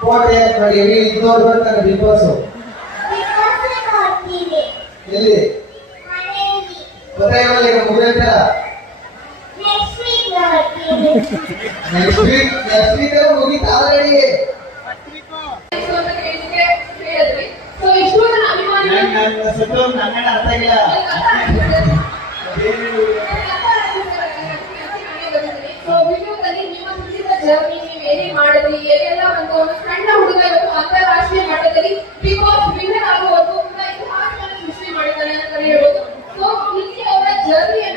Photo ಯಾಕೆ ನೋಡಿ ಇದು ನೋಡ್ಬೇಕು ಬಿಗ್ ಬಾಸ್ ಎಲ್ಲಿ ಗೊತ್ತಾಗಿಲ್ಲ ನೆಕ್ಸ್ಟ್ ವೀಕ್ ನೆಕ್ಸ್ಟ್ ವೀಕ್ ಮುಗೀತು ಆಲ್ರೆಡಿ ಕನ್ನಡ ಅರ್ಥ ಜರ್ನಿ ನೀವು ಏನೇನ್ ಮಾಡಿದ್ರಿ ಏನೆಲ್ಲ ಒಂದು ಸಣ್ಣ ಹುಡುಗ ಇವತ್ತು ಅಂತಾರಾಷ್ಟ್ರೀಯ ಮಟ್ಟದಲ್ಲಿ ಬಿಗ್ ಬಾಸ್ ವಿನ್ನರ್ ಇತಿಹಾಸವನ್ನು ಸೃಷ್ಟಿ ಮಾಡಿದ್ದಾರೆ ಇಲ್ಲಿ ಅವರ ಜರ್ನಿಯನ್ನ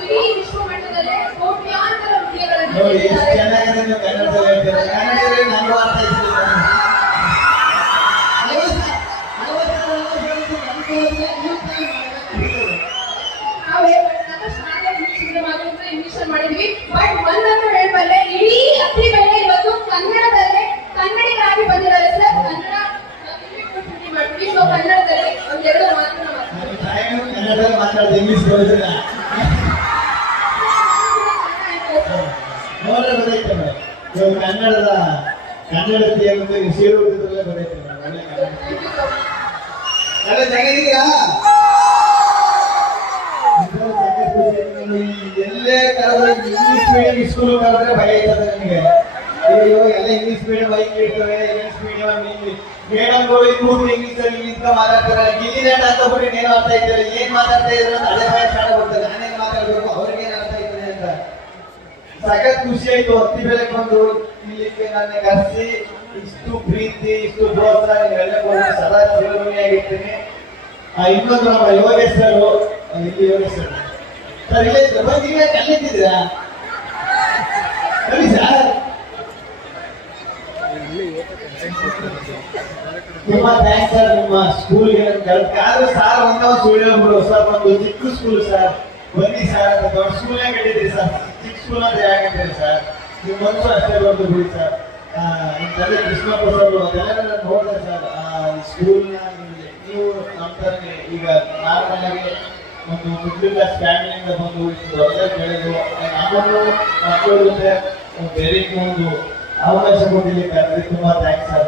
ಇಡೀ ವಿಶ್ವಮಟ್ಟದಲ್ಲೇ ಕೋಟ್ಯಾಂತರ ವಿಡಿಯೋಗಳನ್ನು ನೋಡಿ ಎಷ್ಟು. ಚೆನ್ನಾಗಿದೆ ನೀವು ಕನ್ನಡದಲ್ಲಿ ಕನ್ನಡದಲ್ಲಿ ನಾನು ಅರ್ಥ ಇದ್ದೀನಿ ಮಾತ್ರ ಇಂಗ್ಲಿಷ್ ಮಾಡಿದ್ವಿ ಬಟ್ ಹೇಳ್ಬಲ್ಲೆ ಇಡೀ ಅತಿ ಬೆಲೆ ಇವತ್ತು ಕನ್ನಡದಲ್ಲೇ ಕನ್ನಡಿಗರಾಗಿ ಬಂದಿದ್ದಾರೆ ಸರ್ ಕನ್ನಡ ಮಾಡ್ತೀವಿ ಸೊ ಕನ್ನಡದಲ್ಲಿ ಒಂದೆರಡು. ಕನ್ನಡದಲ್ಲಿ ಮಾತಾಡೋದು ಇಂಗ್ಲಿಷ್ ಬರೋದಿಲ್ಲ ನೋಡ್ರೆ ಗೊತ್ತಾಯ್ತು. ಇವಾಗ ಕನ್ನಡದ ಕನ್ನಡತಿ ಅಂತ ಸೀರು ಹುಟ್ಟಿದ್ರಲ್ಲೇ ಗೊತ್ತಾಯ್ತು ಮೇಡಮ್. ಒಳ್ಳೆ ಕನ್ನಡ. Thank ಎಲ್ಲೇ ಕರೆದ್ರೆ ಇಂಗ್ಲಿಷ್ ಮೀಡಿಯಂ ಸ್ಕೂಲ್ ಕರೆದ್ರೆ ಭಯ ಇರ್ತದೆ ನನಗೆ ಅಯ್ಯೋ ಎಲ್ಲ ಇಂಗ್ಲಿಷ್ ಮೀಡಿಯಂ ಬೈಕ್ ಇರ್ತವೆ ಇಂಗ್ಲಿಷ್ ಮೀಡಿಯಂ ಮೇಡಮ್ಗಳು ಇಬ್ಬರು ಇಂಗ್ಲಿಷ್ ಅಲ್ಲಿ ಇಂತ ಮಾತಾಡ್ತಾರೆ. ಗಿಲ್ಲಿ ನಾಟ ಅಂತ ಬಿಟ್ಟು ಏನು ಅರ್ಥ ಇದ್ದಾರೆ ಏನ್ ಮಾತಾಡ್ತಾ ಅದೇ ಭಯ ಕಾಣ ಬರ್ತದೆ. ನಾನೇನ್ ಮಾತಾಡ್ಬೇಕು? ಅವ್ರಿಗೆ ಏನು ಅರ್ಥ ಆಯ್ತದೆ ಅಂತ. ಸಖತ್ ಖುಷಿ ಆಯ್ತು. ಹತ್ತಿ ಬೆಲೆ ಬಂದು ಇಲ್ಲಿಗೆ ನನ್ನ ಕರೆಸಿ ಇಷ್ಟು ಪ್ರೀತಿ ಇಷ್ಟು ಪ್ರೋತ್ಸಾಹ ಕೊಟ್ಟು ಸದಾ ಚಿರಋಣಿಯಾಗಿರ್ತೀನಿ ಆ, ಇನ್ನೊಂದು ನಮ್ಮ ಯೋಗೇಶ್ವರು ಇಲ್ಲಿ ಯೋಗೇಶ್ ಸರ್ ಸರ್ ಇಲ್ಲೇ ಬಂದಿಲ್ಲ ಕಲಿತಿದ್ದೀರಾ ಕಲಿ ಸರ್. ನಿಮ್ಮ ಥ್ಯಾಂಕ್ಸ್ ಸರ್, ನಿಮ್ಮ ಸ್ಕೂಲ್ಗೆ ಆದ್ರೂ ಸಾರ್ ಒಂದು ಸುಳ್ಳು ಹೇಳ್ಬಿಡು. ಸರ್, ಒಂದು ಚಿಕ್ಕ ಸ್ಕೂಲ್ ಸರ್. ಬನ್ನಿ ಸರ್ ಅಂತ ದೊಡ್ಡ ಸ್ಕೂಲ್ ಕಟ್ಟಿದ್ರಿ ಸರ್. ಚಿಕ್ಕ ಸ್ಕೂಲ್ ಅಂತ ಯಾಕೆ ಸರ್? ನಿಮ್ಮ ಮನಸ್ಸು ಅಷ್ಟೇ ಬಂದು ಬಿಡಿ ಸರ್. ತಂದೆ ಕೃಷ್ಣಪ್ಪ ಸರ್, ಅದೆಲ್ಲ ನೋಡಿದೆ ಸರ್. ಸ್ಕೂಲ್ನ ನೀವು ನಮ್ಮ ಈಗ ನಾರ್ಮಲ್ ಆಗಿ ಒಂದು ಮಿಡ್ಲ್ ಸ್ಕ್ಯಾನಿಂಗ್ ಫ್ಯಾಮಿಲಿಯಿಂದ ಬಂದು ದೊಡ್ಡ ಬೆಳೆದು, ನಮ್ಮನ್ನು ಮಕ್ಕಳ ಜೊತೆ ಬೇರೆಗೆ ಒಂದು ಅವಕಾಶ ಕೊಟ್ಟಿದ್ದಕ್ಕೆ ಅದಕ್ಕೆ ತುಂಬಾ ಥ್ಯಾಂಕ್ಸ್ ಸರ್